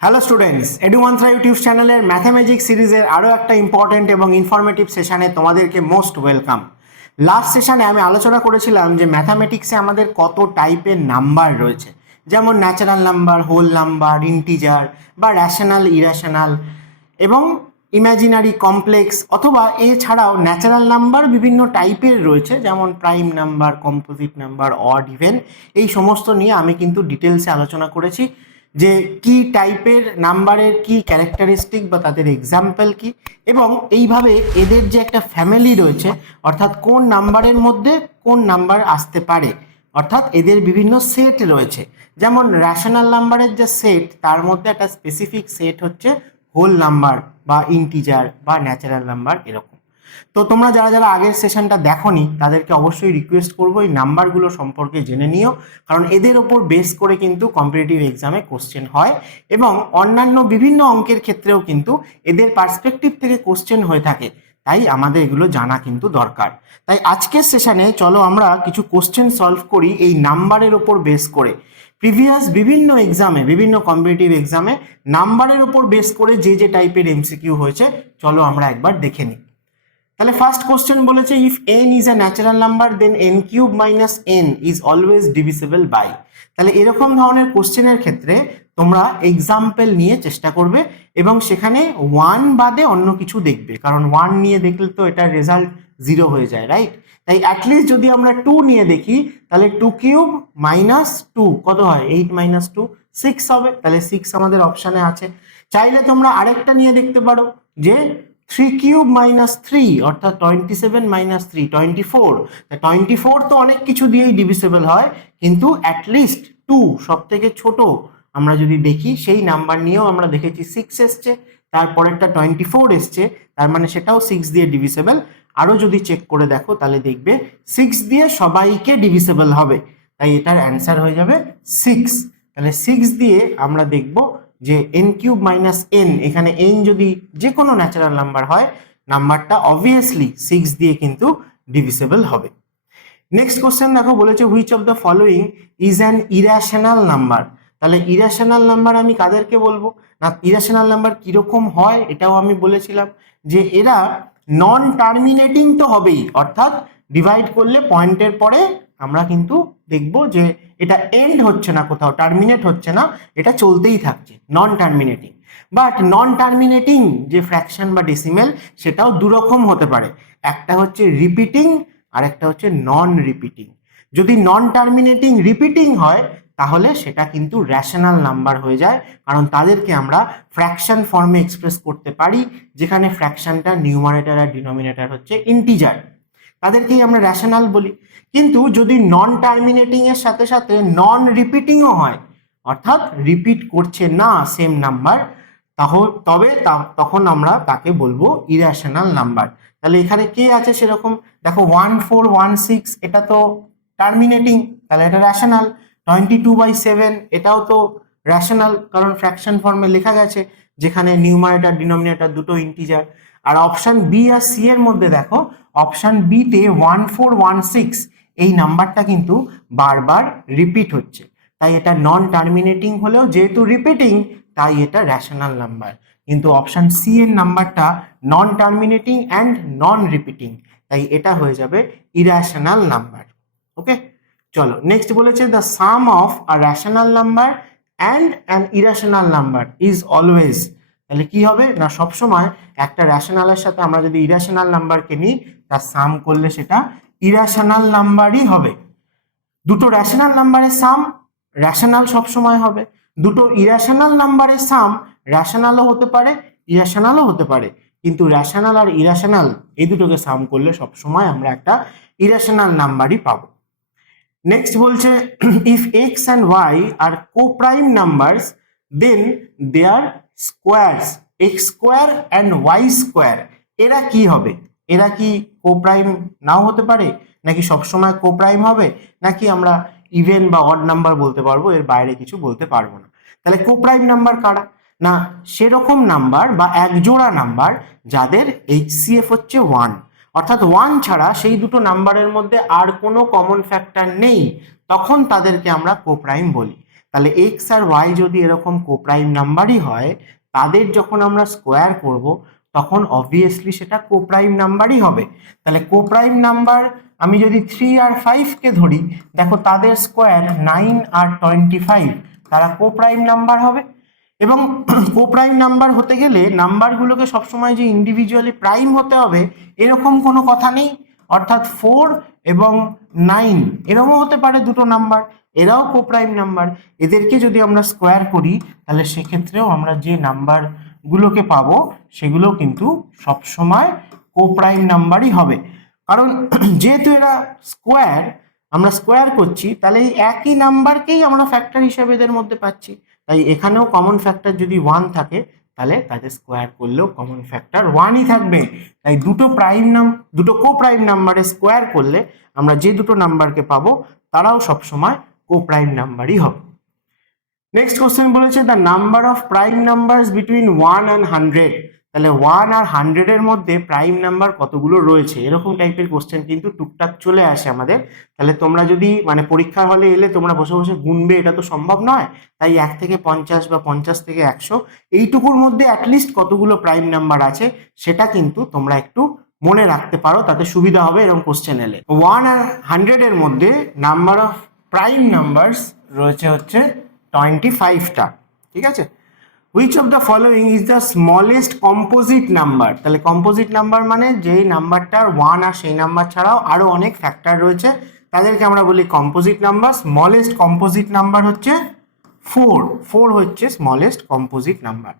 Hello students, এডুমন্ত্রা YouTube চ্যানেলের mathematics সিরিজের আরও একটা ইম্পর্ট্যান্ট এবং ইনফরমেটিভ সেশনে তোমাদেরকে মোস্ট ওয়েলকাম। লাস্ট সেশনে আমি আলোচনা করেছিলাম যে ম্যাথামেটিক্সে আমাদের কত টাইপের নাম্বার রয়েছে, যেমন natural number, whole number, integer বা র্যাশনাল, ইর্যাশনাল এবং ইমাজিনারি, কমপ্লেক্স, অথবা এছাড়াও ন্যাচারাল নাম্বার বিভিন্ন টাইপের রয়েছে, যেমন prime number, composite number, odd, even. এই সমস্ত নিয়ে আমি কিন্তু ডিটেলসে আলোচনা করেছি যে কি টাইপের নাম্বারের কি ক্যারেক্টারিস্টিক বা তাদের এক্সাম্পল কি, এবং এইভাবে এদের যে একটা ফ্যামিলি রয়েছে, অর্থাৎ কোন নাম্বারের মধ্যে কোন নাম্বার আসতে পারে, অর্থাৎ এদের বিভিন্ন সেট রয়েছে। যেমন র্যাশনাল নাম্বারের যে সেট, তার মধ্যে একটা স্পেসিফিক সেট হচ্ছে হোল নাম্বার বা ইন্টিজার বা ন্যাচারাল নাম্বার, এরকম। তো তোমরা যারা যারা আগের সেশনটা দেখোনি তাদেরকে অবশ্যই রিকোয়েস্ট করবো এই নাম্বারগুলো সম্পর্কে জেনে নিও, কারণ এদের ওপর বেস করে কিন্তু কম্পিটিটিভ এক্সামে কোশ্চেন হয় এবং অন্যান্য বিভিন্ন অঙ্কের ক্ষেত্রেও কিন্তু এদের পার্সপেক্টিভ থেকে কোশ্চেন হয়ে থাকে। তাই আমাদের এগুলো জানা কিন্তু দরকার। তাই আজকের সেশনে চলো আমরা কিছু কোশ্চেন সলভ করি এই নাম্বারের ওপর বেস করে। প্রিভিয়াস বিভিন্ন এক্সামে, বিভিন্ন কম্পিটিটিভ এক্সামে নাম্বারের ওপর বেস করে যে যে টাইপের এমসিকিউ হয়েছে, চলো আমরা একবার দেখে নিই। তাহলে ফার্স্ট কোশ্চেন বলেছে, if n is a natural number then n cube minus n is always divisible by. তাহলে এরকম ধরনের কোশ্চেনের ক্ষেত্রে তোমরা এক্সাম্পল নিয়ে চেষ্টা করবে এবং সেখানে 1 বাদে অন্য কিছু দেখবে, কারণ 1 নিয়ে দেখলে তো এটার রেজাল্ট 0 হয়ে যায়, রাইট? তাই অ্যাটলিস্ট যদি আমরা 2 নিয়ে দেখি, তাহলে 2 কিউব মাইনাস 2 কত হয়? 8 মাইনাস 2 6 হবে। তাহলে 6 আমাদের অপশানে আছে। চাইলে তোমরা আরেকটা নিয়ে দেখতে পারো যে 3 কিউব মাইনাস 3 অর্থাৎ 27 মাইনাস 3 24। 24 তো অনেক কিছু দিয়েই ডিভিসিবল হয়, কিন্তু অ্যাটলিস্ট 2 সব থেকে ছোট আমরা যদি দেখি, সেই নাম্বার নিয়েও আমরা দেখেছি 6 এসছে, তারপরেরটা 24 এসছে, তার মানে সেটাও 6 দিয়ে ডিভিসিবল। আরও যদি চেক করে দেখো তাহলে দেখবে 6 দিয়ে সবাইকে ডিভিসিবল হবে, তাই এটার অ্যান্সার হয়ে যাবে 6। তাহলে 6 দিয়ে আমরা দেখব যে n কিউব মাইনাস n, এখানে n যদি যে কোনো ন্যাচারাল নাম্বার হয়, নাম্বারটা অবভিয়াসলি 6 দিয়ে কিন্তু ডিভিসিবল হবে। নেক্সট কোশ্চেন দেখো, বলেছে which of the following is an irrational number. তাহলে ইরাশনাল নাম্বার আমি কাদেরকে বলবো না, ইরাশনাল নাম্বার কিরকম হয় এটাও আমি বলেছিলাম যে এরা নন টার্মিনেটিং তো হবেই, অর্থাৎ ডিভাইড করলে পয়েন্টের পরে আমরা কিন্তু দেখব যে এটা এন্ড হচ্ছে না, কোথাও টার্মিনেট হচ্ছে না, এটা চলতেই থাকছে, নন টার্মিনেটিং। বাট নন টার্মিনেটিং যে ফ্র্যাকশন বা ডেসিমেল, সেটাও দুরকম হতে পারে, একটা হচ্ছে রিপিটিং আর একটা হচ্ছে নন রিপিটিং। যদি নন টার্মিনেটিং রিপিটিং হয় তাহলে সেটা কিন্তু র্যাশনাল নাম্বার হয়ে যায়, কারণ তাদেরকে আমরা ফ্র্যাকশন ফর্মে এক্সপ্রেস করতে পারি, যেখানে ফ্র্যাকশনটা নিউমারেটর আর ডিনোমিনেটর হচ্ছে ইন্টিজার, তাদেরকেই আমরা র্যাশনাল বলি। কিন্তু যদি নন টার্মিনেটিং এর সাথে সাথে নন রিপিটিংও হয়, অর্থাৎ রিপিট করছে না সেম নাম্বার, তবে তখন আমরা তাকে বলবো ইরাশনাল নাম্বার। তাহলে এখানে কে আছে সেরকম, দেখো 1 4 1 6 এটা তো টার্মিনেটিং, তাহলে এটা র্যাশনাল। 22/7 এটাও তো র্যাশনাল, কারণ ফ্র্যাকশন ফর্মে লেখা গেছে, যেখানে নিউমারেটর ডিনোমিনেটর দুটো ইন্টিজার। আর অপশন বি আর সি এর মধ্যে দেখো, অপশন বি তে 1416 এই নাম্বারটা কিন্তু বারবার রিপিট হচ্ছে, তাই এটা নন টার্মিনেটিং হলেও যেহেতু রিপিটিং, তাই এটা র্যাশনাল নাম্বার। কিন্তু অপশন সি এর নাম্বারটা নন টার্মিনেটিং অ্যান্ড নন রিপিটিং, তাই এটা হয়ে যাবে ইরাশনাল নাম্বার। ওকে, চলো নেক্সট বলেছে the some of a rational number and an irrational number is always. তাহলে কি হবে না, সবসময় একটা র্যাশনালের সাথে আমরা যদি ইরাশনাল নাম্বারকে নিই, তার সাম করলে সেটা ইরাশনাল নাম্বারই হবে। দুটো র্যাশনাল নাম্বারের সাম র্যাশনাল সবসময় হবে, দুটো ইরাশনাল নাম্বারের সাম র্যাশনালও হতে পারে, ইরাশনালও হতে পারে, কিন্তু র্যাশনাল আর ইরাশনাল এই দুটোকে সাম করলে সবসময় আমরা একটা ইরাশনাল নাম্বারই পাবো। নেক্সট বলছে, if X and Y are coprime numbers then their squares X square and Y square, এরা কি হবে? এরা কি কোপ্রাইম নাও হতে পারে, নাকি সবসময় কোপ্রাইম হবে, নাকি আমরা ইভেন বা অড নাম্বার বলতে পারবো, এর বাইরে কিছু বলতে পারবো না। তাহলে কোপ্রাইম নাম্বার কারা না, সেরকম নাম্বার বা একজোড়া নাম্বার যাদের HCF হচ্ছে 1, অর্থাৎ 1 ছাড়া সেই দুটো নাম্বারের মধ্যে আর কোনো কমন ফ্যাক্টর নেই, তখন তাদেরকে আমরা কোপ্রাইম বলি। তাহলে এক্স আর ওয়াই যদি এরকম কোপ্রাইম নাম্বারই হয়, তাদের যখন আমরা স্কোয়ার করব তখন অবভিয়াসলি সেটা কোপ্রাইম নাম্বারই হবে। তাহলে কোপ্রাইম নাম্বার আমি যদি 3 আর 5কে ধরি, দেখো তাদের স্কোয়ার 9 আর 25, তারা কোপ্রাইম নাম্বার হবে। এবং কোপ্রাইম নাম্বার হতে গেলে নাম্বারগুলোকে সবসময় যে ইন্ডিভিজুয়ালি প্রাইম হতে হবে এরকম কোনো কথা নেই। অর্থাৎ 4 এবং 9 এরকমও হতে পারে দুটো নাম্বার, এরাও কোপ্রাইম নাম্বার। এদেরকে যদি আমরা স্কোয়ার করি তাহলে সেক্ষেত্রেও আমরা যে নাম্বারগুলোকে পাবো সেগুলো কিন্তু সবসময় কোপ্রাইম নাম্বারই হবে। কারণ যেহেতু এরা স্কোয়ার, আমরা স্কোয়ার করছি, তাহলে এই একই নাম্বারকেই আমরা ফ্যাক্টর হিসেবে এদের মধ্যে পাচ্ছি। তাই এখানেও কমন ফ্যাক্টর যদি 1 থাকে তাহলে তাদের স্কোয়ার করলেও কমন ফ্যাক্টর 1ই থাকবে। তাই দুটো কোপ্রাইম নাম্বারে স্কোয়ার করলে আমরা যে দুটো নাম্বারকে পাবো তারাও সবসময় কোপ্রাইম নাম্বারই হবে। নেক্সট কোশ্চেন বলেছে the number of prime numbers between 1 and 100। তাহলে 1 আর 100 এর মধ্যে প্রাইম নাম্বার কতগুলো রয়েছে, এরকম টাইপের কোশ্চেন কিন্তু টুকটাক চলে আসে আমাদের। তাহলে তোমরা যদি মানে পরীক্ষার হলে এলে তোমরা বসে বসে গুনবে, এটা তো সম্ভব নয়। তাই 1 থেকে 50 বা 50 থেকে 100 এইটুকুর মধ্যে অ্যাটলিস্ট কতগুলো প্রাইম নাম্বার আছে সেটা কিন্তু তোমরা একটু মনে রাখতে পারো, তাতে সুবিধা হবে এরকম কোশ্চেন এলে। 1 আর 100 এর মধ্যে নাম্বার অফ প্রাইম নাম্বারস রয়েছে হচ্ছে 25টা, ঠিক আছে। Which of the following is the smallest composite number. তাহলে কম্পোজিট নাম্বার মানে যেই নাম্বারটার 1 আর সেই নাম্বার ছাড়াও আরো অনেক ফ্যাক্টর রয়েছে তাদেরকে আমরা বলি composite number. Smallest composite number হচ্ছে 4 হচ্ছে স্মলেস্ট কম্পোজিট নাম্বার।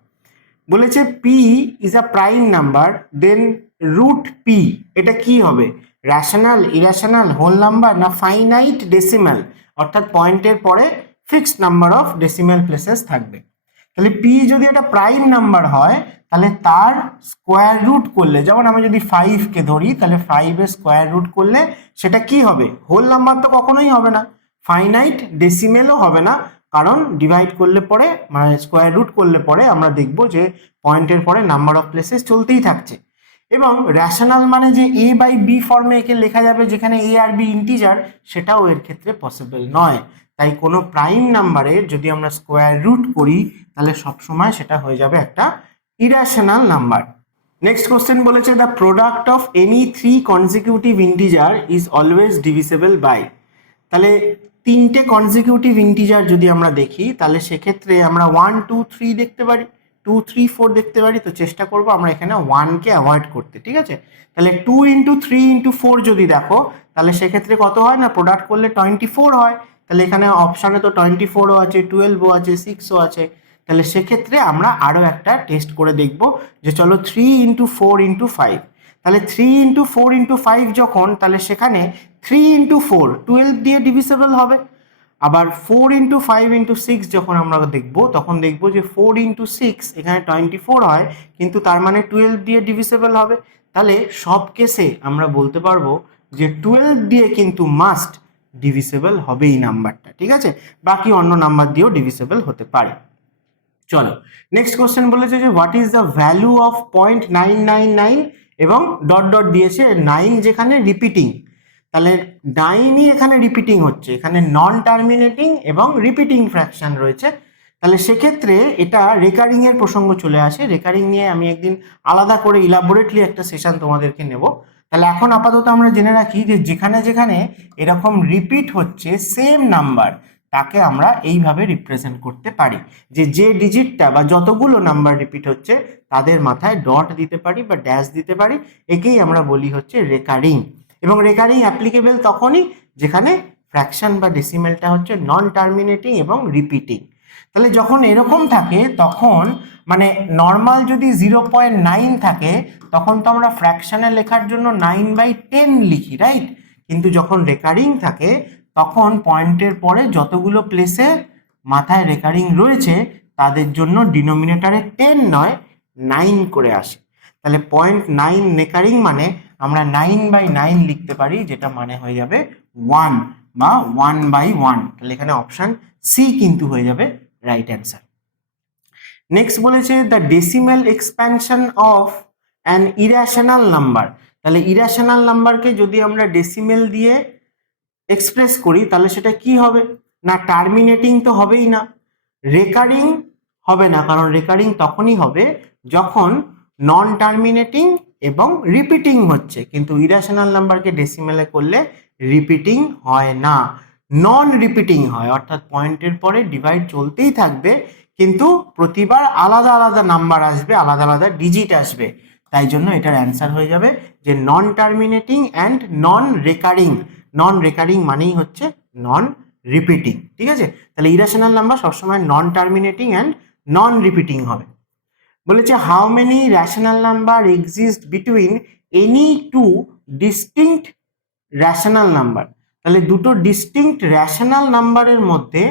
বলেছে P is a prime number then root P, এটা কি হবে? র্যাশনাল, ইরেশনাল, হোল নাম্বার না ফাইনাইট ডেসিমাল? অর্থাৎ পয়েন্টের পরে fixed number of decimal places থাকবে। তাহলে পি যদি একটা প্রাইম নাম্বার হয় তাহলে তার স্কোয়ার রুট করলে, যেমন আমি যদি 5কে ধরি তাহলে 5 এর স্কোয়ার রুট করলে সেটা কি হবে? হোল নাম্বার তো কখনোই হবে না, ফাইনাইট ডেসিমেলও হবে না, কারণ ডিভাইড করলে পরে মানে স্কোয়ার রুট করলে পরে আমরা দেখব যে পয়েন্টের পরে নাম্বার অফ প্লেসেস চলতেই থাকছে। এবং র্যাশনাল মানে যে এ বাই বি ফর্মে একে লেখা যাবে যেখানে এ আর বি ইন্টিজার, সেটাও এর ক্ষেত্রে পসিবল নয়। তাই কোনো প্রাইম নাম্বারের যদি আমরা স্কোয়ার রুট করি তাহলে সবসময় সেটা হয়ে যাবে একটা ইরেশনাল নাম্বার। নেক্সট কোশ্চেন বলেছে the product of any 3 consecutive integer is always divisible by. তাহলে 3টে কনজিকিউটিভ ইন্টিজার যদি আমরা দেখি তাহলে সেক্ষেত্রে আমরা 1 2 3 দেখতে পারি, 2 3 4 দেখতে পারি। তো চেষ্টা করব আমরা এখানে 1কে অ্যাভয়েড করতে, ঠিক আছে। তাহলে 2 ইন্টু 3 ইন্টু 4 যদি দেখো তাহলে সেক্ষেত্রে কত হয় না, প্রোডাক্ট করলে 24 হয়। তাহলে এখানে অপশানে তো 24ও আছে, 12ও আছে, 6ও আছে। তাহলে সেক্ষেত্রে আমরা আরও একটা টেস্ট করে দেখব যে চলো 3 ইন্টু 4 ইন্টু 5। তাহলে 3 ইন্টু 4 ইন্টু 5 যখন, তাহলে সেখানে 3 ইন্টু 4 12 দিয়ে ডিভিসেবল হবে। আবার 4 ইন্টু 5 ইন্টু 6 যখন আমরা দেখব তখন দেখব যে 4 ইন্টু 6 এখানে 24 হয়, কিন্তু তার মানে 12 দিয়ে ডিভিসেবল হবে। তাহলে সব কেসে আমরা বলতে পারবো যে 12 দিয়ে কিন্তু মাস্ট ডিভিসেবল হবেই নাম্বারটা, ঠিক আছে। বাকি অন্য নাম্বার দিয়েও ডিভিসেবল হতে পারে। চলো নেক্সট কোশ্চেন বলেছে যে what is the value of 0.999 এবং ডট ডট দিয়েছে 9 যেখানে রিপিটিং। তাহলে 9ই এখানে রিপিটিং হচ্ছে, এখানে নন টার্মিনেটিং এবং রিপিটিং ফ্র্যাকশন রয়েছে। তাহলে সেক্ষেত্রে এটা রেকারিং এর প্রসঙ্গ চলে আসে। রেকারিং নিয়ে আমি একদিন আলাদা করে ইলাবোরেটলি একটা সেশন তোমাদেরকে নেব। তাহলে এখন আপাতত আমরা জেনে রাখি যে যেখানে যেখানে এরকম রিপিট হচ্ছে সেম নাম্বার তাকে আমরা এইভাবে রিপ্রেজেন্ট করতে পারি যে ডিজিটটা বা যতগুলো নাম্বার রিপিট হচ্ছে তাদের মাথায় ডট দিতে পারি বা ড্যাশ দিতে পারি, একেই আমরা বলি হচ্ছে রেকারিং। এবং রেকারিং অ্যাপ্লিকেবল তখনই যেখানে ফ্র্যাকশন বা ডেসিমেলটা হচ্ছে নন টার্মিনেটিং এবং রিপিটিং। তাহলে যখন এরকম থাকে তখন মানে নর্মাল যদি 0.9 থাকে তখন তো আমরা ফ্র্যাকশনে লেখার জন্য 9/10 লিখি, রাইট। কিন্তু যখন রেকারিং থাকে তখন পয়েন্টের পরে যতগুলো প্লেসে মাথায় রেকারিং রয়েছে তাদের জন্য ডিনোমিনেটরে 10 নয় 9 করে আসে। তাহলে 0.9 রেকারিং মানে আমরা 9/9 লিখতে পারি, যেটা মানে হয়ে যাবে 1 বা 1/1। তাহলে এখানে অপশন সি কিন্তু হয়ে যাবে রাইট অ্যান্সার। নেক্সট বলেছে the decimal expansion of an irrational number. তাহলে ইরেশনাল নাম্বারকে যদি আমরা ডেসিমেল দিয়ে এক্সপ্রেস করি তাহলে সেটা কি হবে? না টার্মিনেটিং তো হবেই না, রেকারিং হবে না, কারণ রেকারিং তখনই হবে যখন নন টার্মিনেটিং এবং রিপিটিং হচ্ছে, কিন্তু ইরেশনাল নাম্বারকে ডেসিমেলে করলে রিপিটিং হয় না, নন রিপিটিং হয়, অর্থাৎ পয়েন্টের পরে ডিভাইড চলতেই থাকবে, কিন্তু প্রতিবার আলাদা আলাদা নাম্বার আসবে, আলাদা আলাদা ডিজিট আসবে। তাই জন্য এটার অ্যান্সার হয়ে যাবে যে non terminating and non recurring. Non recurring মানেই হচ্ছে নন রিপিটিং, ঠিক আছে? তাহলে ইরেশনাল নাম্বার সবসময় non terminating and non repeating হবে। বলেছে how many rational number exist between any two distinct rational number. তাহলে দুটো ডিস্টিংক্ট রেশনাল নাম্বারের মধ্যে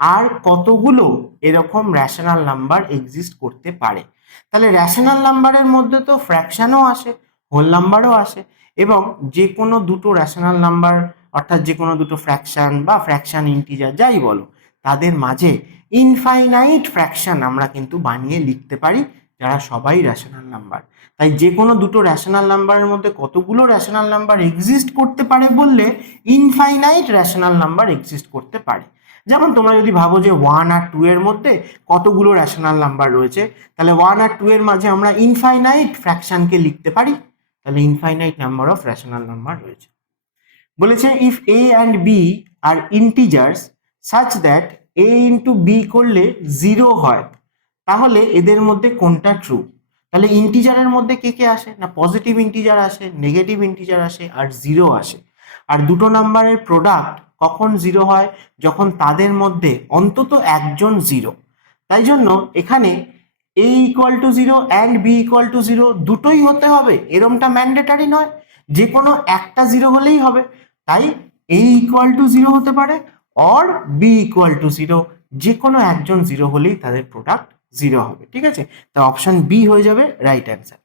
আর কতগুলো এরকম রেশনাল নাম্বার এক্সিস্ট করতে পারে? তাহলে রেশনাল নাম্বারের মধ্যে তো ফ্র্যাকশনও আসে, হোল নাম্বারও আসে, এবং যে কোনো দুটো রেশনাল নাম্বার অর্থাৎ যে কোনো দুটো ফ্র্যাকশন বা ফ্র্যাকশন ইন্টিজার যাই বলো, তাদের মাঝে ইনফাইনাইট ফ্র্যাকশন আমরা কিন্তু বানিয়ে লিখতে পারি, যারা সবাই রেশনাল নাম্বার। তাই যে কোনো দুটো রেশনাল নাম্বারের মধ্যে কতগুলো রেশনাল নাম্বার এক্সিস্ট করতে পারে বললে ইনফাইনাইট রেশনাল নাম্বার এক্সিস্ট করতে পারে। যেমন তোমরা যদি ভাবো যে 1 আর 2 এর মধ্যে কতগুলো রেশনাল নাম্বার রয়েছে, তাহলে 1 আর 2 এর মাঝে আমরা ইনফাইনাইট ফ্র্যাকশনকে লিখতে পারি, তাহলে infinite number of rational number রয়েছে। বলেছে if A and B are integers such that A into B করলে 0 হয়, তাহলে এদের মধ্যে কোনটা ট্রু? তাহলে ইন্টিজারের মধ্যে কে কে আসে না, পজিটিভ ইন্টিজার আসে, নেগেটিভ ইন্টিজার আসে, আর 0 আসে। আর দুটো নাম্বারের প্রোডাক্ট কখন 0 হয়? যখন তাদের মধ্যে অন্তত একজন 0। তাই জন্য এখানে a equal to 0 and b equal to 0 দুটোই হতে হবে, এরমটা ম্যান্ডেটারি নয়, যে কোনো একটা 0 হলেই হবে। তাই a ইকুয়াল টু 0 হতে পারে অর b ইকুয়াল টু 0, যে কোনো একজন 0 হলেই তাদের প্রোডাক্ট 0 হবে, ঠিক আছে? তা অপশন বি হয়ে যাবে রাইট অ্যান্সার।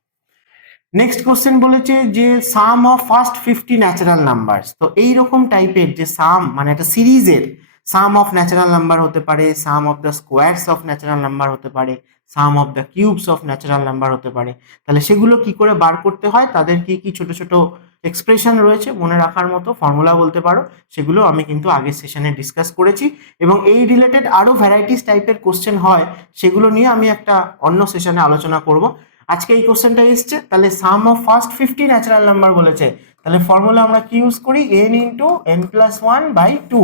নেক্সট কোশ্চেন বলেছে যে সাম অফ ফার্স্ট 50 ন্যাচারাল নাম্বার। তো এইরকম টাইপের যে সাম মানে একটা সিরিজের সাম অফ ন্যাচারাল নাম্বার হতে পারে, sum of the squares of natural number হতে পারে, sum of the cubes of natural number হতে পারে। তাহলে সেগুলো কি করে বার করতে হয়, তাদের কি কি ছোট ছোট এক্সপ্রেশন রয়েছে মনে রাখার মতো, ফর্মুলা বলতে পারো, সেগুলো আমি কিন্তু আগের সেশনে ডিসকাস করেছি, এবং এই রিলেটেড আরও ভ্যারাইটিস টাইপের কোশ্চেন হয়, সেগুলো নিয়ে আমি একটা অন্য সেশনে আলোচনা করব। আজকে এই কোশ্চেনটা এসছে, তাহলে সাম অফ ফার্স্ট 50 ন্যাচারাল নাম্বার বলেছে, তাহলে ফর্মুলা আমরা কি ইউজ করি, n ইন্টু n প্লাস 1/2,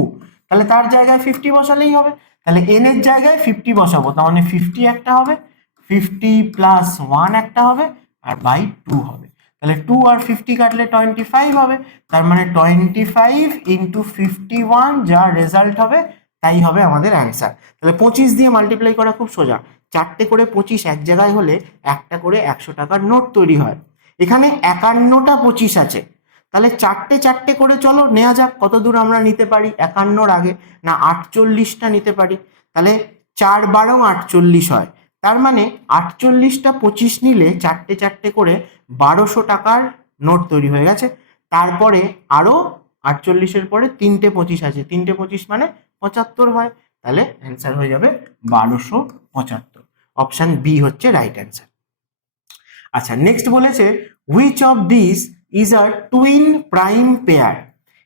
তাহলে তার জায়গায় 50 বসালেই হবে। তাহলে n এর জায়গায় 50 বসাবো, তার মানে 50 একটা হবে, 50 প্লাস 1 একটা হবে, আর বাই 2 হবে। তাহলে 2 আর 50 কাটলে 25 হবে, তার মানে 25 ইন্টু 51 যা রেজাল্ট হবে তাই হবে আমাদের অ্যান্সার। তাহলে 25 দিয়ে মাল্টিপ্লাই করা খুব সোজা, 4টে করে 25 এক জায়গায় হলে একটা করে 100 টাকার নোট তৈরি হয়। এখানে 51টা 25 আছে, তাহলে 4টে 4টে করে চলো নেওয়া যাক, কত দূর আমরা নিতে পারি 51-র আগে, না 48টা নিতে পারি। তাহলে 4 12 48 হয়, তার মানে 48টা 25 নিলে 4টে 4টে করে 1200 টাকার নোট তৈরি হয়ে গেছে। তারপরে আরও 48-এর পরে 3টে 25 আছে, 3টে 25 মানে 75 হয়, তাহলে অ্যান্সার হয়ে যাবে 1275। অপশন বি হচ্ছে রাইট অ্যান্সার। আচ্ছা, নেক্সট বলেছে which of this is a twin prime pair.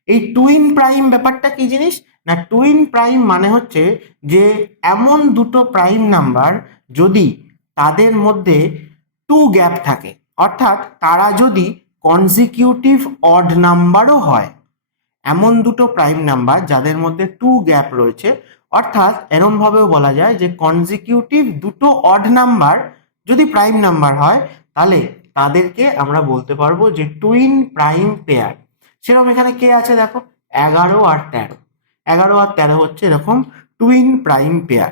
এই টুইন প্রাইম ব্যাপারটা কি জিনিস, না টুইন প্রাইম মানে হচ্ছে যে এমন দুটো প্রাইম নাম্বার যদি তাদের মধ্যে 2 গ্যাপ থাকে, অর্থাৎ তারা যদি কনজিকিউটিভ অড নাম্বারও হয়, এমন দুটো প্রাইম নাম্বার যাদের মধ্যে 2 গ্যাপ রয়েছে, অর্থাৎ এরমভাবেও বলা যায় যে কনজিকিউটিভ দুটো অড নাম্বার যদি প্রাইম নাম্বার হয়, তাহলে তাদেরকে আমরা বলতে পারবো যে টুইন প্রাইম পেয়ার। সেরকম এখানে কে আছে দেখো, 11 আর 13, 11 আর 13 হচ্ছে এরকম টুইন প্রাইম পেয়ার,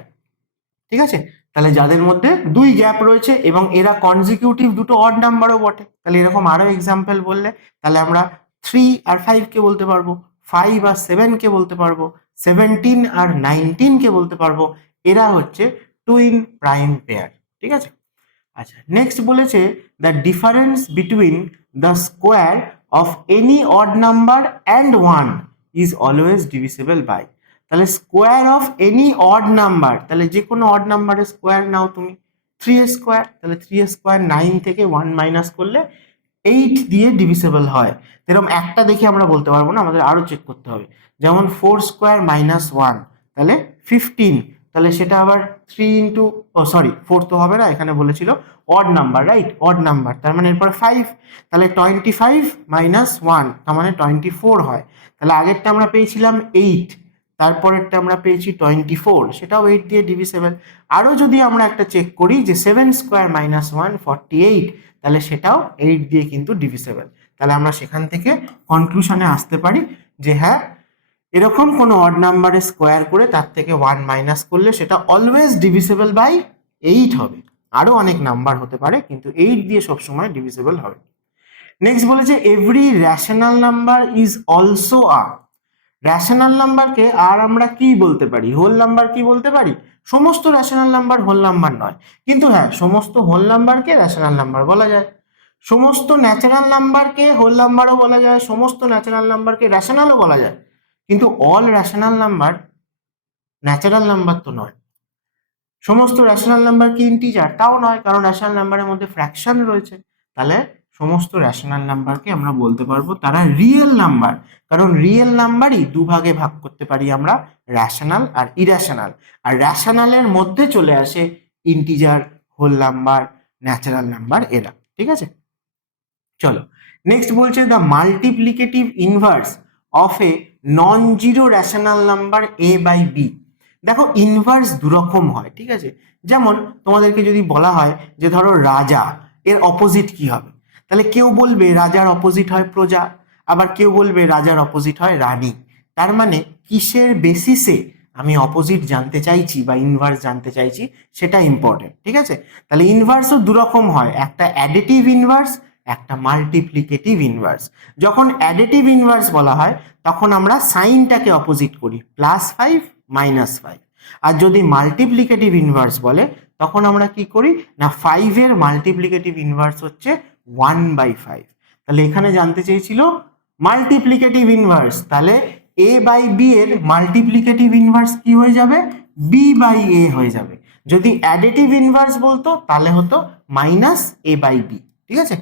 ঠিক আছে? তাহলে যাদের মধ্যে 2 গ্যাপ রয়েছে এবং এরা কনজিকিউটিভ দুটো অড নাম্বারও বটে, তাহলে এরকম আরো এক্সাম্পল বললে তাহলে আমরা 3 আর 5 কে বলতে পারবো, 5 আর 7 কে বলতে পারবো, 17 আর 19 কে বলতে পারবো, এরা হচ্ছে টুইন প্রাইম পেয়ার, ঠিক আছে? আচ্ছা, নেক্সট বলেছে the difference between the square of any odd number and 1 is always divisible by. তাহলে square of any odd number, তাহলে যে কোনো অড নাম্বারের স্কোয়ার নাও তুমি, 3 স্কোয়ার, তাহলে 3 স্কোয়ার 9 থেকে 1 মাইনাস করলে 8 দিয়ে ডিভিসিবল হয়। এরকম একটা দেখে আমরা বলতে পারবো না, আমাদের আরো চেক করতে হবে। যেমন 4 স্কোয়ার মাইনাস 1, তাহলে 15, তাহলে সেটা আবার 3 ইন্টু, ও সরি 4 তো হবে না, এখানে বলেছিল odd number, right, odd number, তার মানে এরপরে 5, তাহলে 25 মাইনাস 1 তার মানে 24 হয়। তাহলে আগেরটা আমরা পেয়েছিলাম 8, তারপরেরটা আমরা পেয়েছি 24, সেটাও 8 দিয়ে ডিভিসেবল। আরও যদি আমরা একটা চেক করি যে 7 স্কোয়ার মাইনাস 1 48, তাহলে সেটাও 8 দিয়ে কিন্তু ডিভিসেবল। তাহলে আমরা সেখান থেকে কনক্লুশনে আসতে পারি যে হ্যাঁ, এরকম কোনো অড নাম্বারে স্কোয়ার করে তার থেকে 1 মাইনাস করলে সেটা অলওয়েজ ডিভিসেবল বাই 8 হবে। আরও অনেক নাম্বার হতে পারে, কিন্তু 8 দিয়ে সবসময় ডিভিসেবল হবে। নেক্সট বলেছে every rational number is also a. Rational নাম্বারকে আর আমরা কি বলতে পারি, হোল নাম্বার কি বলতে পারি? সমস্ত র্যাশনাল নাম্বার হোল নাম্বার নয়, কিন্তু হ্যাঁ সমস্ত হোল নাম্বারকে র্যাশনাল নাম্বার বলা যায়, সমস্ত ন্যাচারাল নাম্বারকে হোল নাম্বারও বলা যায়, সমস্ত ন্যাচারাল নাম্বারকে র্যাশনালও বলা যায়, কিন্তু all rational number natural number তো নয়। সমস্ত র্যাশনাল নাম্বার কি ইন্টিজার? তাও নয়, কারণ র্যাশনাল নাম্বারের মধ্যে ফ্র্যাকশন রয়েছে। তাহলে সমস্ত র্যাশনাল নাম্বারকে আমরা বলতে পারবো তারা রিয়েল নাম্বার, কারণ রিয়েল নাম্বারই দুভাগে ভাগ করতে পারি আমরা, র্যাশনাল আর ইর্যাশনাল। আর র্যাশনালের মধ্যে চলে আসে integer, whole number, natural number এরা, ঠিক আছে? চলো নেক্সট বলছে the multiplicative inverse of a non zero rational number A by B. দেখো ইনভার্স দুরকম হয়, ঠিক আছে? যেমন তোমাদেরকে যদি বলা হয় যে ধরো রাজা, এর অপোজিট কি হবে, তাহলে কেউ বলবে রাজার অপোজিট হয় প্রজা, আবার কেউ বলবে রাজার অপোজিট হয় রানী। তার মানে কিসের বেসিসে আমি অপোজিট জানতে চাইছি বা ইনভার্স জানতে চাইছি সেটা ইম্পর্টেন্ট, ঠিক আছে? তাহলে ইনভার্সও দুরকম হয়, একটা অ্যাডিটিভ ইনভার্স, একটা মাল্টিপ্লিকেটিভ ইনভার্স। যখন অ্যাডিটিভ ইনভার্স বলা হয় তখন আমরা সাইনটাকে অপোজিট করি, +5 -5। আর যদি মাল্টিপ্লিকেটিভ ইনভার্স বলে তখন আমরা কি করি না, 5 এর মাল্টিপ্লিকেটিভ ইনভার্স হচ্ছে 1/5। তাহলে এখানে জানতে চেয়েছিল মাল্টিপ্লিকেটিভ ইনভার্স, তাহলে a বাই বি এর মাল্টিপ্লিকেটিভ ইনভার্স কি হয়ে যাবে, b বাই a হয়ে যাবে। যদি অ্যাডিটিভ ইনভার্স বলতো তাহলে হতো -a/b, ঠিক আছে?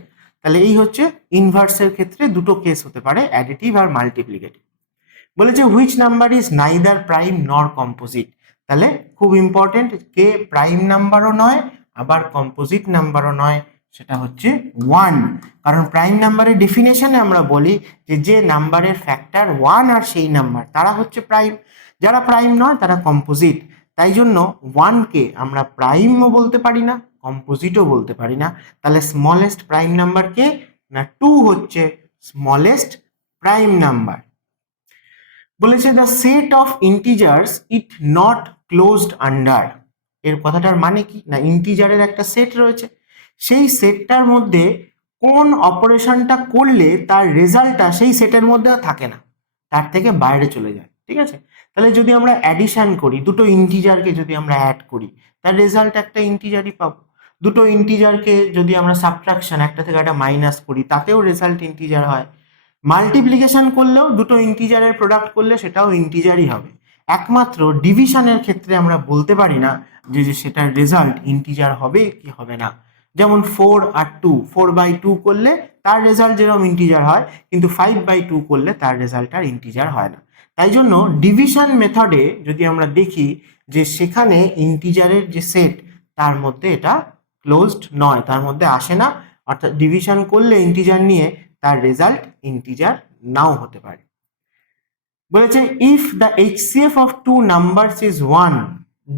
তাহলে এই হচ্ছে ইনভার্সের ক্ষেত্রে দুটো কেস হতে পারে, অ্যাডিটিভ আর মাল্টিপ্লিকেটিভ। বলেছে which number is neither prime নর কম্পোজিট। তাহলে খুব ইম্পর্টেন্ট, কে প্রাইম নাম্বারও নয় আবার কম্পোজিট নাম্বারও নয়, সেটা হচ্ছে 1। কারণ প্রাইম নাম্বারের ডেফিনেশনে আমরা বলি যে যে নাম্বারের ফ্যাক্টর 1 আর সেই নাম্বার তারা হচ্ছে প্রাইম, যারা প্রাইম নয় তারা কম্পোজিট। তাই জন্য 1কে আমরা প্রাইমও বলতে পারি না, কম্পোজিটও বলতে পারি না। তাহলে স্মলেস্ট প্রাইম নাম্বার কে না, 2 হচ্ছে স্মলেস্ট প্রাইম নাম্বার। বলেছে the set of integers it not closed under. এর কথাটার মানে কি না, ইন্টিজারের একটা সেট রয়েছে, সেই সেটটার মধ্যে কোন অপারেশনটা করলে তার রেজাল্টটা সেই সেটের মধ্যে থাকে না, তার থেকে বাইরে চলে যায়, ঠিক আছে? তাহলে যদি আমরা অ্যাডিশন করি, দুটো ইন্টিজারকে যদি আমরা অ্যাড করি তার রেজাল্ট একটা ইন্টিজারই পাবো। দুটো ইন্টিজারকে যদি আমরা সাবট্রাকশন, একটা থেকে একটা মাইনাস করি তাতেও রেজাল্ট ইন্টিজার হয়। মাল্টিপ্লিকেশন করলেও দুটো ইন্টিজারের প্রোডাক্ট করলে সেটাও ইন্টিজারই হবে। একমাত্র ডিভিশনের ক্ষেত্রে আমরা বলতে পারি না যে সেটার রেজাল্ট ইন্টিজার হবে কি হবে না। যেমন 4 আর 2, 4/2 করলে তার রেজাল্ট যেরকম ইন্টিজার হয়, কিন্তু 5/2 করলে তার রেজাল্ট আর ইন্টিজার হয় না। তাই জন্য ডিভিশন মেথডে যদি আমরা দেখি যে সেখানে ইন্টিজারের যে সেট তার মধ্যে এটা ক্লোজড নয়, তার মধ্যে আসে না, অর্থাৎ ডিভিশন করলে ইন্টিজার নিয়ে তার রেজাল্ট ইন্টিজার নাও হতে পারে। বলেছে if the HCF of two numbers is 1,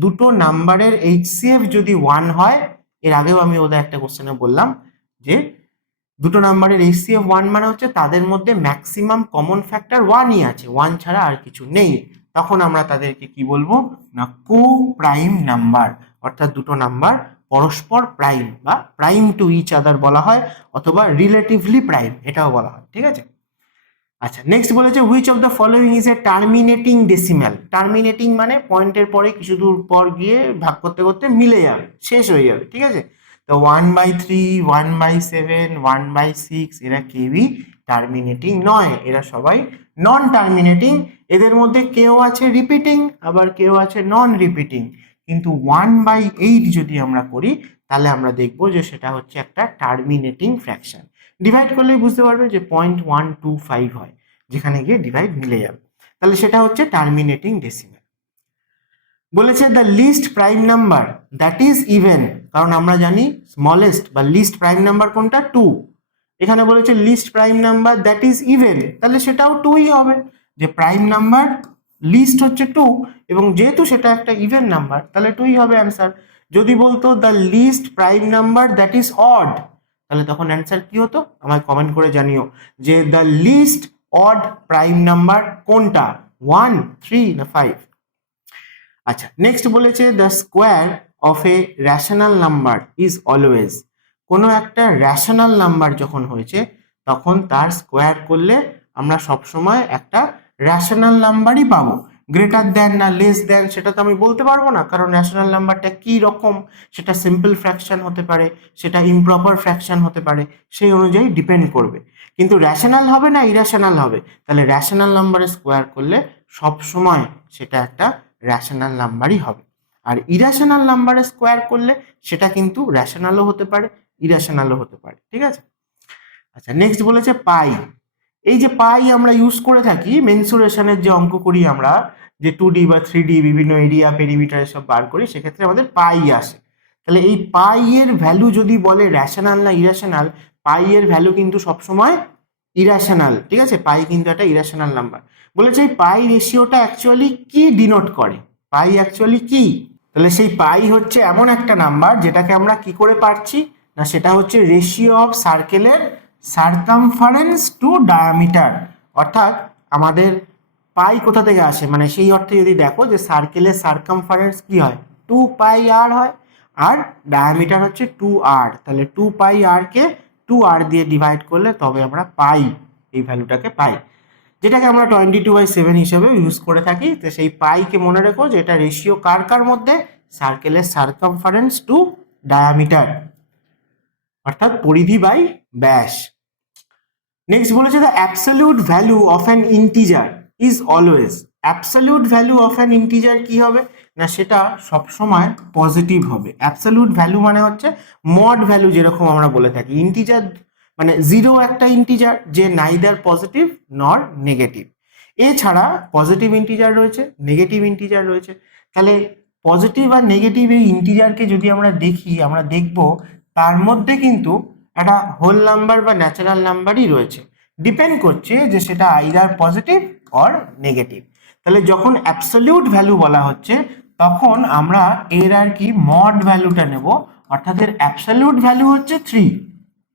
দুটো নাম্বারের এইচসিএফ যদি 1 হয়, এর আগেও আমি ওদের একটা কোশ্চেনে বললাম যে দুটো নাম্বারের এইচসিএফ 1 মানে হচ্ছে তাদের মধ্যে ম্যাক্সিমাম কমন ফ্যাক্টর 1ই আছে, 1 ছাড়া আর কিছু নেই, তখন আমরা তাদেরকে কি বলবো না, কো প্রাইম নাম্বার। অর্থাৎ দুটো নাম্বার পরস্পর প্রাইম বা প্রাইম টু ইচ আদার বলা হয়, অথবা রিলেটিভলি প্রাইম এটাও বলা হয়, ঠিক আছে? আচ্ছা নেক্সট বলেছে which of the following is a terminating decimal. Terminating মানে পয়েন্টের পরে কিছু দূর পর গিয়ে ভাগ করতে করতে মিলে যাবে, শেষ হয়ে যাবে, ঠিক আছে? তো 1/3, 1/7, 1/6 এরা কেউই টার্মিনেটিং নয়, এরা সবাই নন টার্মিনেটিং। এদের মধ্যে কেউ আছে রিপিটিং আবার কেউ আছে নন রিপিটিং, কিন্তু 1/8 যদি আমরা করি তাহলে আমরা দেখবো যে সেটা হচ্ছে একটা টার্মিনেটিং ফ্র্যাকশন। ডিভাইড করলেই বুঝতে পারবে যে 0.125 হয়, যেখানে গিয়ে ডিভাইড মিলে যাবে, তাহলে সেটা হচ্ছে টার্মিনেটিং ডেসিমেল। বলেছে the least prime number that is even, কারণ আমরা জানি স্মলেস্ট বা লিস্ট প্রাইম নাম্বার কোনটা, 2। এখানে বলেছে least prime number that is even, তাহলে সেটাও 2ই হবে, যে প্রাইম নাম্বার লিস্ট হচ্ছে 2 এবং যেহেতু সেটা একটা ইভেন নাম্বার তাহলে 2ই হবে অ্যান্সার। যদি বলতো the least prime number that is odd, তাহলে তখন অ্যান্সার কি হতো আমায় কমেন্ট করে জানিও যে the least odd prime number কোনটা, 1, 3 না 5। আচ্ছা, নেক্সট বলেছে the square of a rational number is always, কোনো একটা র্যাশনাল নাম্বার যখন হয়েছে তখন তার স্কোয়ার করলে আমরা সবসময় একটা র্যাশনাল নাম্বারই পাবো। গ্রেটার দেন না লেস দেন সেটা তো আমি বলতে পারবো না, কারণ র্যাশনাল নাম্বারটা কি রকম, সেটা সিম্পল ফ্র্যাকশন হতে পারে, সেটা ইমপ্রপার ফ্র্যাকশন হতে পারে, সেই অনুযায়ী ডিপেন্ড করবে। কিন্তু র্যাশনাল হবে না ইরাশনাল হবে, তাহলে র্যাশনাল নাম্বারের স্কোয়ার করলে সবসময় সেটা একটা র্যাশনাল নাম্বারই হবে। আর ইরাশনাল নাম্বারের স্কোয়ার করলে সেটা কিন্তু র্যাশনালও হতে পারে, ইরাশনালও হতে পারে, ঠিক আছে। আচ্ছা, নেক্সট বলেছে পাই। এই যে পাই আমরা ইউজ করে থাকি মেনসুরেশনের যে অঙ্ক করি আমরা, যে 2D বা 3D বিভিন্ন এরিয়া পেরিমিটার এসব বার করি, সেক্ষেত্রে আমাদের পাই আসে। তাহলে এই পাই এর ভ্যালু যদি বলে র্যাশনাল না ইরাশনাল, পাই এর ভ্যালু কিন্তু সবসময় ইরাশনাল, ঠিক আছে। পাই কিন্তু একটা ইরাশনাল নাম্বার। বলেছে এই পাই রেশিওটা অ্যাকচুয়ালি কি ডিনোট করে, পাই অ্যাকচুয়ালি কি, তাহলে সেই পাই হচ্ছে এমন একটা নাম্বার যেটাকে আমরা কি করে পাচ্ছি না, সেটা হচ্ছে রেশিও অফ সার্কেলের সারকামফারেন্স টু ডায়ামিটার। অর্থাৎ আমাদের পাই কোথা থেকে আসে, মানে সেই অর্থে যদি দেখো যে সার্কেলের সারকামফারেন্স কি হয়, 2πr হয়, আর ডায়ামিটার হচ্ছে 2r, তাহলে 2πr কে 2r দিয়ে ডিভাইড করলে তবে আমরা পাই এই ভ্যালুটাকে পাই, যেটাকে আমরা 22/7 হিসেবে ইউজ করে থাকি। তো সেই পাইকে মনে রেখো যে এটা রেশিও কার কার মধ্যে, সার্কেলের সারকামফারেন্স টু ডায়ামিটার, অর্থাৎ পরিধি বাই ব্যাস। নেক্সট বলেছে the absolute value of an integer is always, absolute value of an integer কি হবে না, সেটা সবসময় পজিটিভ হবে। অ্যাবসলিউট ভ্যালু মানে হচ্ছে মড ভ্যালু, যেরকম আমরা বলে থাকি ইন্টিজার মানে 0 একটা ইন্টিজার যে নাইদার পজিটিভ নর নেগেটিভ। এছাড়া পজিটিভ ইন্টিজার রয়েছে, নেগেটিভ ইন্টিজার রয়েছে। তাহলে পজিটিভ আর নেগেটিভ এই ইন্টিজারকে যদি আমরা দেখি, আমরা দেখব তার মধ্যে কিন্তু একটা হোল নাম্বার বা ন্যাচারাল নাম্বারই রয়েছে, ডিপেন্ড করছে যে সেটা আইদার পজিটিভ অর নেগেটিভ। তাহলে যখন অ্যাবসলিউট ভ্যালু বলা হচ্ছে তখন আমরা এর আর কি মড ভ্যালুটা নেব, অর্থাৎ এর অ্যাবসলিউট ভ্যালু হচ্ছে 3,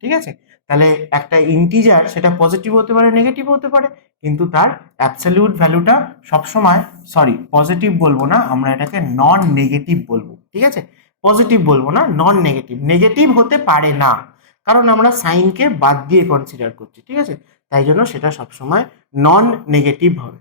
ঠিক আছে। তাহলে একটা ইন্টিজার সেটা পজিটিভ হতে পারে নেগেটিভ হতে পারে, কিন্তু তার অ্যাবসলিউট ভ্যালুটা সবসময়, সরি পজিটিভ বলবো না, আমরা এটাকে নন নেগেটিভ বলবো, ঠিক আছে। পজিটিভ বলবো না, নন নেগেটিভ, নেগেটিভ হতে পারে না, কারণ আমরা সাইনকে বাদ দিয়ে কনসিডার করছি, ঠিক আছে। তাই জন্য সেটা সবসময় নন নেগেটিভ হবে।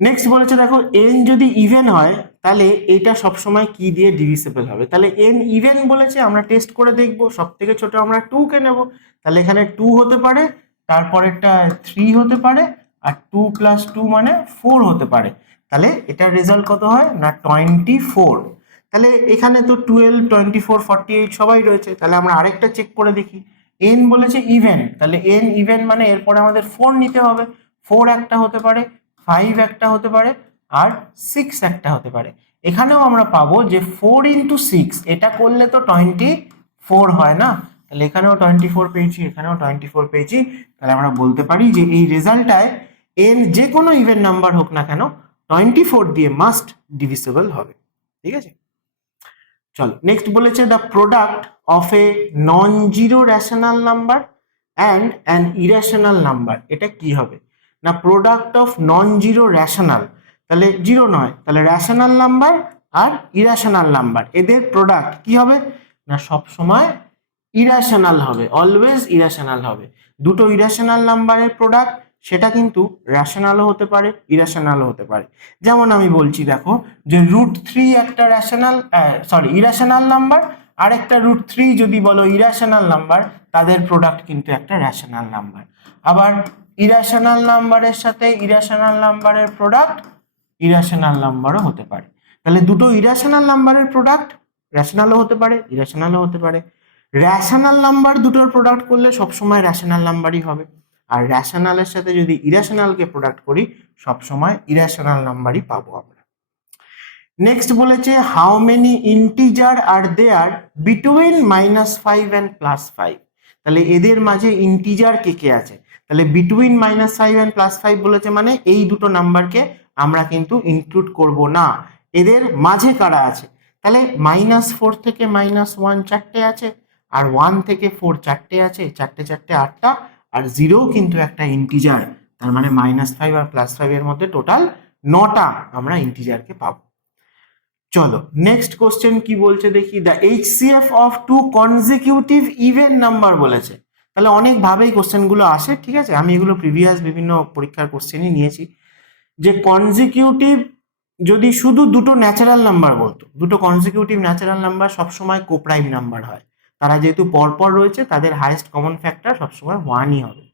নেক্সট বলেছে দেখো এন যদি ইভেন হয় তাহলে এটা সবসময় কি দিয়ে ডিভিসিবল হবে, তাহলে এন ইভেন বলেছে, আমরা টেস্ট করে দেখব, সব থেকে ছোট আমরা 2 কে নেব, তাহলে এখানে 2 হতে পারে, তারপরেরটা 3 হতে পারে, আর 2 + 2 মানে 4 হতে পারে। তাহলে এটার রেজাল্ট কত হয় না 24। তাহলে এখানে তো 12, 24, 48 সবাই রয়েছে, তাহলে আমরা আরেকটা চেক করে দেখি। এন বলেছে ইভেন, তাহলে এন ইভেন মানে এরপরে আমাদের 4 নিতে হবে, 4 একটা হতে পারে, 5 একটা হতে পারে, আর 6 একটা হতে পারে। এখানেও আমরা পাবো যে 4 × 6 এটা করলে তো 24 হয় না, তাহলে এখানেও 24 পেয়েছি, এখানেও 24 পেয়েছি। তাহলে আমরা বলতে পারি যে এই রেজাল্টটায় এন যে কোনো ইভেন নাম্বার হোক না কেন 24 দিয়ে মাস্ট ডিভিসিবল হবে, ঠিক আছে। চলো নেক্সট বলেছে the product of a non zero rational number and an irrational number, এটা কি হবে না product of non zero rational, তাহলে জিরো নয়, তাহলে র্যাশনাল নাম্বার আর ইরেশনাল নাম্বার এদের প্রোডাক্ট কি হবে না সবসময় ইরেশনাল হবে, অলওয়েজ ইরেশনাল হবে। দুটো ইরেশনাল নাম্বারের প্রোডাক্ট সেটা কিন্তু র্যাশনালও হতে পারে ইরেশনালও হতে পারে। যেমন আমি বলছি দেখো যে √3 একটা র্যাশনাল, সরি ইরেশনাল নাম্বার, আর একটা √3 যদি বলো ইরেশনাল নাম্বার, তাদের প্রোডাক্ট কিন্তু একটা র্যাশনাল নাম্বার। আবার ইরেশনাল নাম্বারের সাথে ইরেশনাল নাম্বারের প্রোডাক্ট ইরেশনাল নাম্বারও হতে পারে। তাহলে দুটো ইরেশনাল নাম্বারের প্রোডাক্ট র্যাশনালও হতে পারে ইরেশনালও হতে পারে। র্যাশনাল নাম্বার দুটোর প্রোডাক্ট করলে সবসময় র্যাশনাল নাম্বারই হবে, আর র্যাশনালের সাথে যদি ইরেশনালকে প্রোডাক্ট করি সবসময় ইরেশনাল নাম্বারই পাবো আমরা। নেক্সট বলেছে how many integer are there between -5 and +5। তাহলে এদের মাঝে ইন্টিজার কে কে আছে, তাহলে বিটুইন -5 অ্যান্ড +5 বলেছে মানে এই দুটো নাম্বারকে আমরা কিন্তু ইনক্লুড করব না, এদের মাঝে কারা আছে, তাহলে -4 থেকে -1 চারটে আছে, আর 1 থেকে 4 চারটে আছে, চারটে চারটে 8টা, আর 0 কিন্তু একটা ইন্টিজার, তার মানে -5 আর +5 এর মধ্যে টোটাল 9টা আমরা ইন্টিজারকে পাবো। চলো নেক্সট কোশ্চেন কি বলছে দেখি, the HCF of two consecutive even number বলেছে। তাহলে অনেকভাবেই কোশ্চেনগুলো আসে, ঠিক আছে, আমি এগুলো প্রিভিয়াস বিভিন্ন পরীক্ষার কোশ্চেনই নিয়েছি। যে কনজিকিউটিভ যদি শুধু দুটো ন্যাচারাল নাম্বার বলতো, দুটো কনজিকিউটিভ ন্যাচারাল নাম্বার সবসময় কোপ্রাইম নাম্বার হয়, তারা যেহেতু পরপর রয়েছে তাদের হাইয়েস্ট কমন ফ্যাক্টর সবসময় 1ই হবে।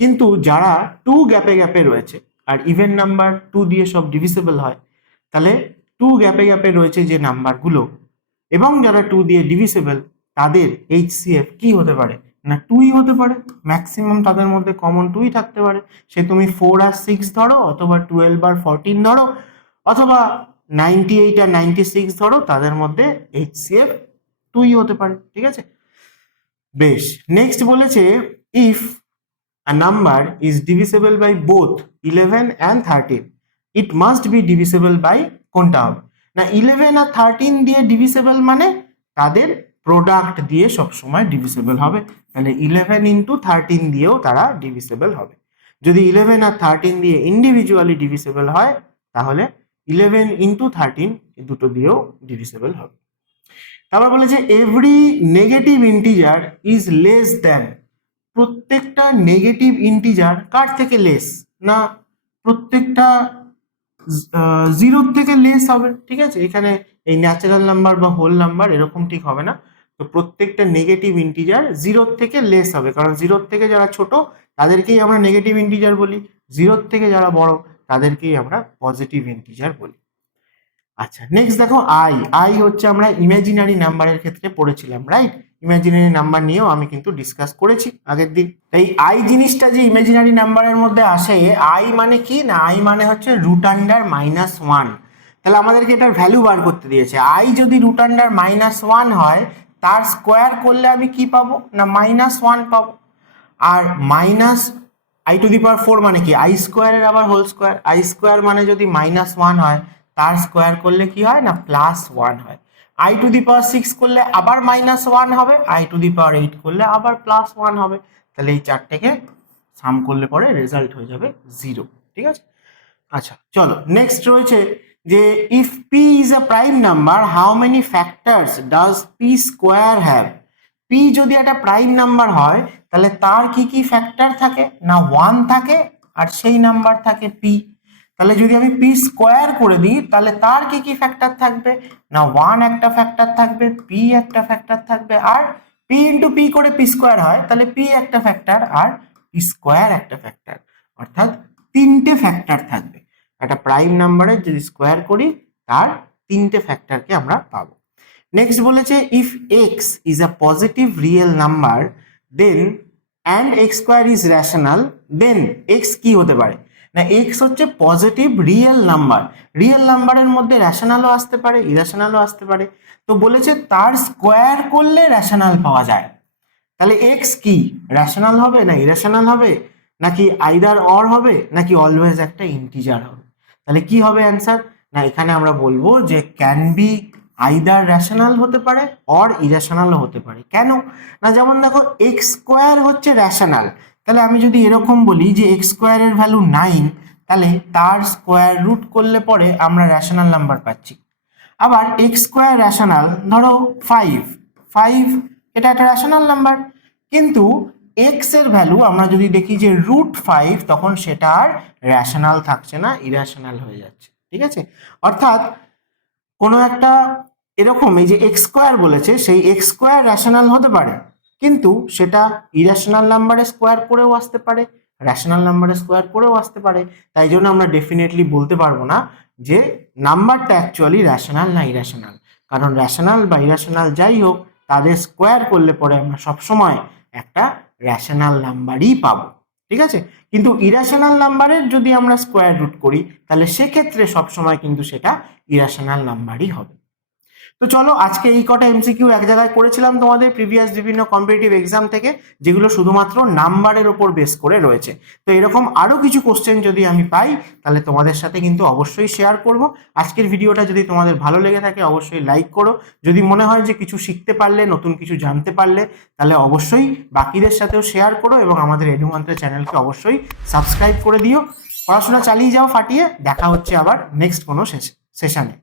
কিন্তু যারা 2 গ্যাপে গ্যাপে রয়েছে, আর ইভেন নাম্বার 2 দিয়ে সব ডিভিসিবল হয়, তাহলে 2 গ্যাপে গ্যাপে রয়েছে যে নাম্বারগুলো এবং যারা 2 দিয়ে ডিভিসিবল, তাদের এইচসিএফ কি হতে পারে না 2ই হতে পারে, ম্যাক্সিমাম তাদের মধ্যে কমন 2ই থাকতে পারে। সে তুমি 4 আর 6 ধরো, অথবা 12 আর 14 ধরো, অথবা 98 আর 96 ধরো, তাদের মধ্যে এইচসিএফ 2ই হতে পারে, ঠিক আছে। বেশ, নেক্সট বলেছে if a number is divisible by both 11 and 13 it must be divisible by কোনটা হবে না 11 আর 13 দিয়ে ডিভিসিবল মানে তাদের প্রোডাক্ট দিয়ে সবসময় ডিভিসিবল হবে, তাহলে 11 ইন্টু 13 দিয়েও তারা ডিভিসিবল হবে। যদি 11 আর 13 দিয়ে ইন্ডিভিজুয়ালি ডিভিসিবল হয় তাহলে 11 ইন্টু 13 দুটো দিয়েও ডিভিসিবল হবে। তারপর বলেছে every negative integer is less than, প্রত্যেকটা নেগেটিভ ইন্টিজার কার থেকে লেস না প্রত্যেকটা 0 থেকে লেস হবে, ঠিক আছে। এখানে এই ন্যাচারাল নাম্বার বা হোল নাম্বার এরকম ঠিক হবে না, তো প্রত্যেকটা নেগেটিভ ইন্টিজার 0 থেকে লেস হবে, কারণ 0 থেকে যারা ছোট তাদেরকেই আমরা নেগেটিভ ইন্টিজার বলি, 0 থেকে যারা বড় তাদেরকেই আমরা পজিটিভ ইন্টিজার বলি। আচ্ছা নেক্সট দেখো আই হচ্ছে আমরা ইমাজিনারি নাম্বারের ক্ষেত্রে পড়েছিলাম, রাইট। ইমাজিনারি নাম্বার নিয়েও আমি কিন্তু ডিসকাস করেছি আগের দিন। এই আই জিনিসটা যে ইমাজিনারি নাম্বারের মধ্যে আসে, আই মানে কি না আই মানে হচ্ছে √1 তাহলে আমাদেরকে এটার ভ্যালু বার করতে দিয়েছে। আই যদি √1 হয় তার স্কোয়ার করলে আমি কি পাবো না -1 পাবো, আর -i⁴ মানে কি আই স্কোয়ারের আবার হোল স্কোয়ার, আই স্কোয়ার মানে যদি -1 হয় তার স্কোয়ার করলে কি হয় না +1 হয়, i⁴ করলে আবার -1 হবে, i⁴ করলে আবার +1 হবে, তাহলে এই চারটেকে সাম করলে পরে রেজাল্ট হয়ে যাবে 0, ঠিক আছে। আচ্ছা চলো নেক্সট রয়েছে যে if p is a prime number how many factors does p square have, p যদি একটা প্রাইম নাম্বার হয় তাহলে তার কি কি ফ্যাক্টর থাকে না 1 থাকে, আর সেই নাম্বার থাকে p, তাহলে যদি আমি p স্কোয়ার করে দিই তাহলে তার কি কি ফ্যাক্টর থাকবে না 1 একটা ফ্যাক্টর থাকবে, p একটা ফ্যাক্টর থাকবে, আর p ইন্টু p করে p স্কোয়ার হয় তাহলে p একটা ফ্যাক্টর আর p স্কোয়ার একটা ফ্যাক্টর, অর্থাৎ 3টে ফ্যাক্টর থাকবে। একটা প্রাইম নাম্বারের যদি স্কোয়ার করি তার 3টে ফ্যাক্টরকে আমরা পাবো। নেক্সট বলেছে if X is a positive real number then and X square is rational then X কি হতে পারে না এক্স হচ্ছে পজিটিভ রিয়েল নাম্বার, রিয়েল নাম্বারের মধ্যে র্যাশনালও আসতে পারে ইরেশনালও আসতে পারে, তো বলেছে তার স্কোয়ার করলে র্যাশনাল পাওয়া যায়, তাহলে এক্স কি র্যাশনাল হবে না ইরেশনাল হবে নাকি আইদার অর হবে নাকি অলওয়েজ একটা ইন্টিজার হবে, তাহলে কি হবে অ্যান্সার না এখানে আমরা বলবো যে ক্যান বি আইদার র্যাশনাল হতে পারে অর ইরেশনালও হতে পারে। কেন না যেমন দেখো এক্স স্কোয়ার হচ্ছে র্যাশনাল, তাহলে আমি যদি এরকম বলি যে এক্স স্কোয়ারের ভ্যালু 9 তাহলে তার স্কোয়ার রুট করলে পরে আমরা র্যাশনাল নাম্বার পাচ্ছি। আবার এক্স স্কোয়ার র্যাশনাল ধরো 5 এটা একটা র্যাশনাল নাম্বার, কিন্তু এক্স এর ভ্যালু আমরা যদি দেখি যে √5 তখন সেটা আর র্যাশনাল থাকছে না, ইরেশনাল হয়ে যাচ্ছে, ঠিক আছে। অর্থাৎ কোনো একটা এরকম এই যে এক্স স্কোয়ার বলেছে সেই এক্স স্কোয়ার র্যাশনাল হতে পারে, কিন্তু সেটা ইরেশনাল নাম্বারের স্কোয়ার করেও আসতে পারে, র্যাশনাল নাম্বারের স্কোয়ার করেও আসতে পারে, তাই জন্য আমরা ডেফিনেটলি বলতে পারবো না যে নাম্বারটা অ্যাকচুয়ালি র্যাশনাল না ইরেশনাল, কারণ র্যাশনাল বা ইরেশনাল যাই হোক তাদের স্কোয়ার করলে পরে আমরা সবসময় একটা র্যাশনাল নাম্বারই পাবো। ঠিক আছে, কিন্তু ইরাশনাল নাম্বারের যদি আমরা স্কোয়ার রুট করি তাহলে সেক্ষেত্রে সবসময় কিন্তু সেটা ইরাশনাল নাম্বারই হবে। তো চলো আজকে এই কটা এমসিকিউ এক জায়গায় করেছিলাম তোমাদের প্রিভিয়াস বিভিন্ন কম্পিটিটিভ এক্সাম থেকে, যেগুলো শুধুমাত্র নাম্বারের ওপর বেস করে রয়েছে। তো এরকম আরও কিছু কোশ্চেন যদি আমি পাই তাহলে তোমাদের সাথে কিন্তু অবশ্যই শেয়ার করব। আজকের ভিডিওটা যদি তোমাদের ভালো লেগে থাকে অবশ্যই লাইক করো। যদি মনে হয় যে কিছু শিখতে পারলে, নতুন কিছু জানতে পারলে, তাহলে অবশ্যই বাকিদের সাথেও শেয়ার করো এবং আমাদের এডুমন্ত্র চ্যানেলকে অবশ্যই সাবস্ক্রাইব করে দিও। পড়াশোনা চালিয়ে যাও ফাটিয়ে। দেখা হচ্ছে আবার নেক্সট কোনো সেশনে।